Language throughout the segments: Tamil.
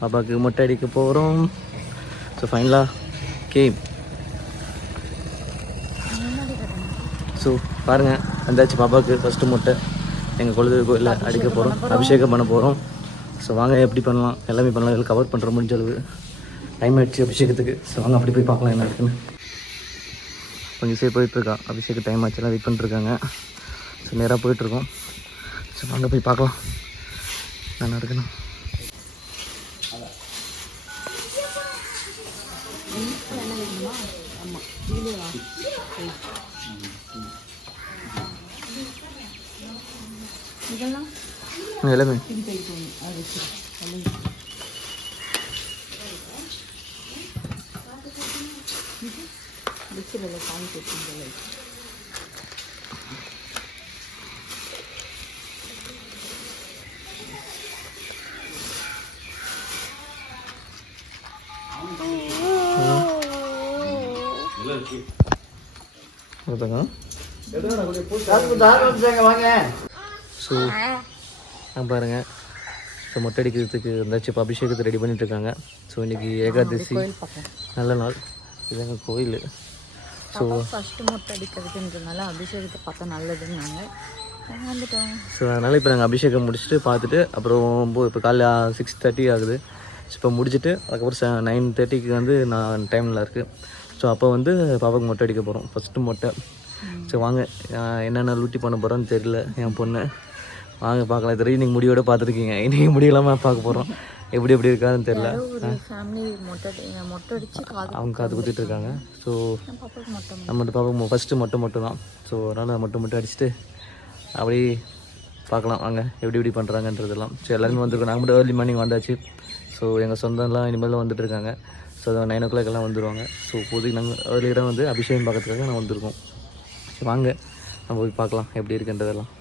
பாப்பாவுக்கு மொட்டை அடிக்க போகிறோம். ஸோ ஃபைனலாக கேம். ஸோ பாருங்கள், வந்தாச்சு பாப்பாவுக்கு ஃபஸ்ட்டு மொட்டை. எங்கள் குலதெய்வ கோயிலில் அடிக்க போகிறோம், அபிஷேகம் பண்ண போகிறோம். ஸோ வாங்க எப்படி பண்ணலாம், எல்லாமே பண்ணலாம். இதில் கவர் பண்ணுற முடிஞ்ச அளவு டைம் ஆகிடுச்சு அபிஷேகத்துக்கு. ஸோ வாங்க அப்படி போய் பார்க்கலாம் என்ன இருக்குன்னு. கொஞ்சம் சேர் போயிட்டுருக்கான், அபிஷேக டைம் ஆச்சுலாம் வெயிட் பண்ணிட்டுருக்காங்க. ஸோ நேராக போயிட்டுருக்கோம். ஸோ வாங்க போய் பார்க்கலாம் என்ன இருக்குன்னு. எல்லாமே ஸோ பாருங்கள், ஸோ மொட்டை அடிக்கிறதுக்கு வந்தாச்சு. இப்போ அபிஷேகத்தை ரெடி பண்ணிட்டுருக்காங்க. ஸோ இன்றைக்கி ஏகாதசி, நல்ல நாள். இது எங்கள் கோயில். ஸோ ஃபஸ்ட்டு மொட்டை அடிக்கிறதுன்றதுனால அபிஷேகத்தை பார்த்தா நல்லதுன்னு நாங்கள் வந்துட்டோம். ஸோ அதனால் இப்போ நாங்கள் அபிஷேகம் முடிச்சுட்டு பார்த்துட்டு அப்புறம் இப்போ காலைல 6:30 ஆகுது. ஸோ இப்போ முடிச்சுட்டு அதுக்கப்புறம் 9:30க்கு வந்து நான் டைமில் இருக்குது. ஸோ அப்போ வந்து பாப்பாவுக்கு மொட்டை அடிக்க போகிறோம், ஃபஸ்ட்டு மொட்டை. ஸோ வாங்க, என்னென்ன லூட்டி பண்ண போகிறோன்னு தெரியல என் பொண்ணு. வாங்க பார்க்கலாம். இது இன்றைக்கி முடியோட பார்த்துருக்கீங்க, இன்றைக்கி முடியலாமல் பார்க்க போகிறோம். எப்படி இருக்காதுன்னு தெரியல. அவங்க காது குத்திட்டு இருக்காங்க. ஸோ நம்ம பாப்பாவுக்கு ஃபஸ்ட்டு மொட்டை தான். ஸோ அதனால் மொட்டை அடிச்சுட்டு அப்படி பார்க்கலாம் வாங்க எப்படி பண்ணுறாங்கன்றதெல்லாம். ஸோ எல்லாருமே வந்திருக்கோம். நாங்கள் மட்டும் ஏர்லி மார்னிங் வந்தாச்சு. ஸோ எங்கள் சொந்தம்லாம் இனிமேல் வந்துட்டு இருக்காங்க. ஸோ அதை 9 o'clock எல்லாம் வந்துடுவாங்க. ஸோ இப்போதைக்கு நாங்கள் ஏர்லியராக வந்து அபிஷேகம் பார்க்கறதுக்காக நான் வந்திருக்கோம். ஸோ வாங்க நம்ம போய் பார்க்கலாம் எப்படி இருக்குன்றதெல்லாம்.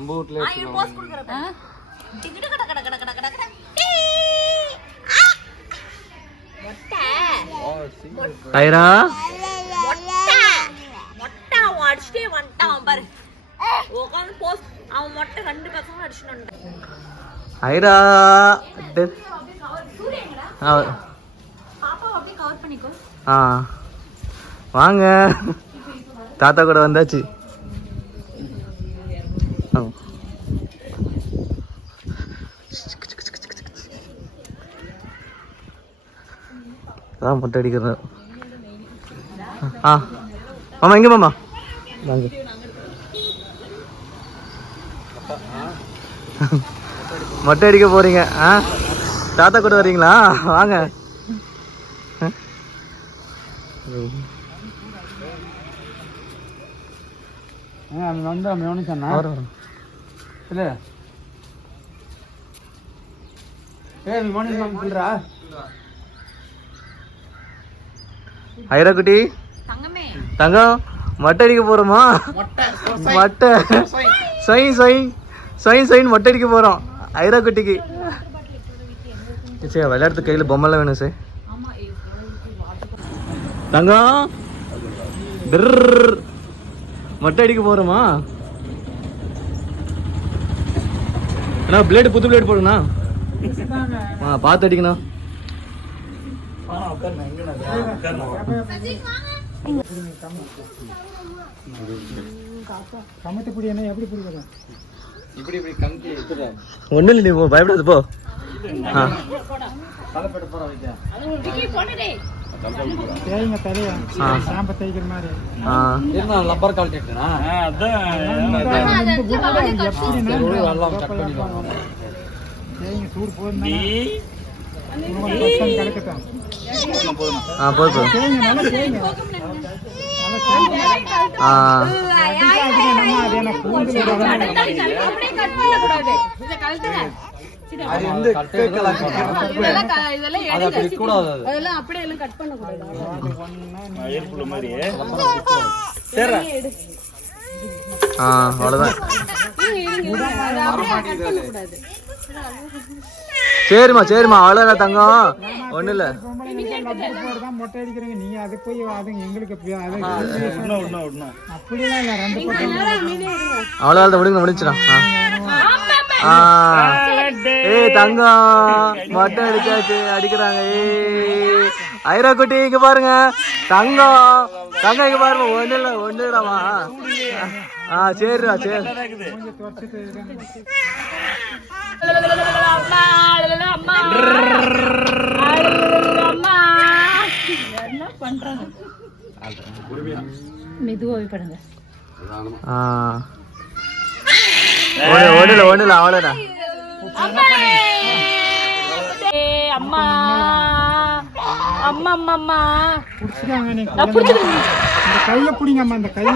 நம்ம வீட்டுல ஐரா அடிச்சுட்டே வந்துட்டான் பாரு. உட்காந்து போஸ்ட் அவன் மொட்டை 2 பசங்க அடிச்சுட்டு வந்துட்டான். ஐரா வாங்க, தாத்தா கூட வந்தாச்சு. அதான் மொட்டை அடிக்கிறது. மாமா எங்க மாமா வாங்க. மொட்டை அடிக்க போறீங்க? தாத்தா கூட வரீங்களா? வாங்க. ஐரா குட்டி தங்கம், மொட்டை அடிக்க போறோமா? மொட்டை சொய் சொய் சொய் சொயின்னு மொட்டை அடிக்க போறோம் ஐரா குட்டிக்கு. சரி விளையாடுறது கையில் பொம்மைலாம் வேணும் சார். தங்கம் மொட்டை அடிக்க போகிறோமா? அண்ணா பிளேடு புது பிளேடு போடுங்கண்ணா. பார்த்து அடிக்கண்ணா. ஒன்றும் இல்லை, நீ பயப்படாது போ. லப்பர் கால் அவ்வளோதான். சரிம்மா சரிம்மா அவ்வளோதான் தங்கம், ஒன்றும் இல்லை. மொட்டை அடிக்கிறீங்க நீங்க அது போய் அது எங்களுக்கு அவ்வளோ விடுங்க, முடிச்சிடா. ஏய் தங்கம் மொட்டை அடிச்சாச்சு, அடிக்கிறாங்க. ஐரா குட்டி இங்க பாருங்க, தங்கம் தங்கம் இங்க பாருங்க. ஒண்ணு இல்ல ஒண்ணு இல்லடாமா. சரிடா சரி. மெதுவாவே பண்ணுங்க. ஒண்ணுல ஒண்ணுல அவ்வளோடா. அம்மா அம்மா அம்மா அம்மா கையை பிடிங்கம்மா, இந்த கையை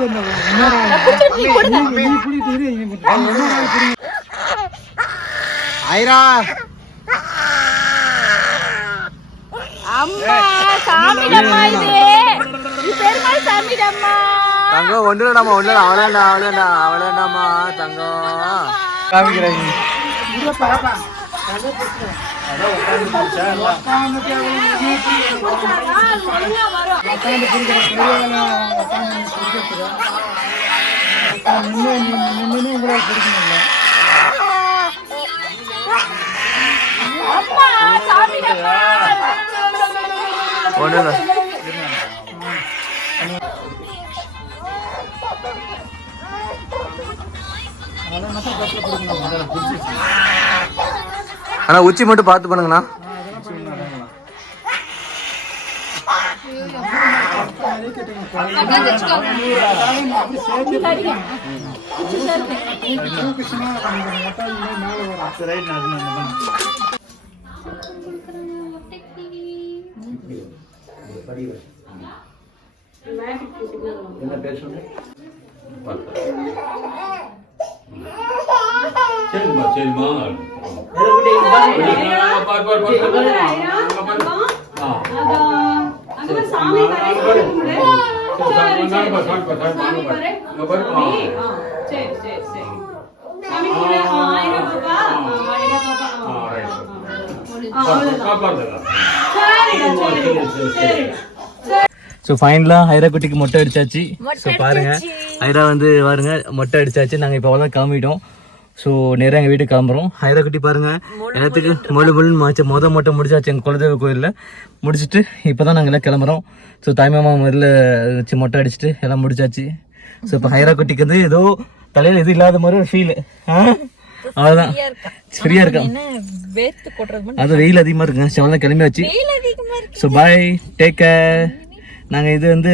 ஐரா அம்மா சாமிடம்மா, இது பெருமாள் சாமிடம்மா. தங்கம் ஒண்ணுலடாமா, ஒண்ணுல அவ்வளோடா அவ்வளோடா அவ்வளோடாமா தங்கம். காமிக்கிறேன் ஒண்ணுல. ஆனா உச்சி மட்டும் பார்த்து பண்ணுங்கண்ணா. என்ன பேசுங்க? சரிம்மா சரிம்மா. ஸோ ஃபைனலாக ஐரா குட்டிக்கு மொட்டை அடிச்சாச்சு. ஸோ பாருங்க ஐரா வந்து பாருங்க மொட்டை அடிச்சாச்சு. நாங்கள் இப்போ அவ்வளோ கிளம்பிட்டோம். ஸோ நேராக எங்கள் வீட்டுக்கு கிளம்புறோம். ஐரா குட்டி பாருங்க எல்லாத்துக்கு முழுன்னு மாச்சு. மொட்டை முடிச்சாச்சு எங்கள் குலதெய்வ கோயிலில் முடிச்சுட்டு இப்போ தான் நாங்கள் எல்லாம் கிளம்புறோம். ஸோ தாய்மாமா முதல்ல வச்சு மொட்டை அடிச்சுட்டு எல்லாம் முடிச்சாச்சு. ஸோ இப்போ ஐரா குட்டிக்கு வந்து ஏதோ தலையில் எதுவும் இல்லாத மாதிரி ஒரு ஃபீல். அவ்வளோதான், ஃப்ரீயாக இருக்கா. அது வெயில் அதிகமாக இருக்குங்க. ஸோ அவ்வளோதான் கிளம்பியாச்சு. So bye, take care. நாங்கள் இது வந்து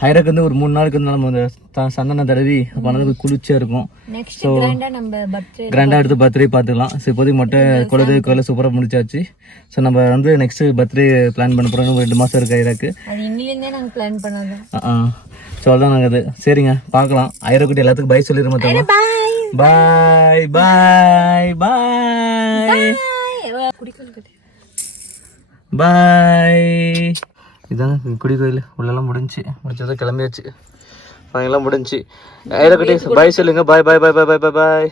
ஹைராக்கு வந்து ஒரு 3 நாளுக்கு வந்து நம்ம சந்தனம் தடவி பண்ணது குளிர்ச்சியாக இருக்கும். ஸோ கிராண்டாக எடுத்து பர்த்டே பார்த்துக்கலாம். ஸோ இப்போதைக்கு மட்டும் குலதெய்வ கோயிலை சூப்பராக முடிச்சாச்சு. ஸோ நம்ம வந்து நெக்ஸ்ட் பர்த்டே பிளான் பண்ண போகிறோம். 2 மாதம் இருக்கு ஹைராக்கு. ஸோ அதான் நாங்கள் அது சரிங்க பார்க்கலாம். ஐராக்குட்டி எல்லாத்துக்கும் பாய் சொல்லிடுமா? பாய் பாய் பாய் பாய். இதாங்க குடி கோயில் உள்ளெல்லாம் முடிஞ்சதான் கிளம்பியாச்சு. ஃபைனலாக முடிஞ்சு. ஐராக்குட்டி பாய் சொல்லுங்க. பாய் பாய் பாய் பாய் பாய் பாய்.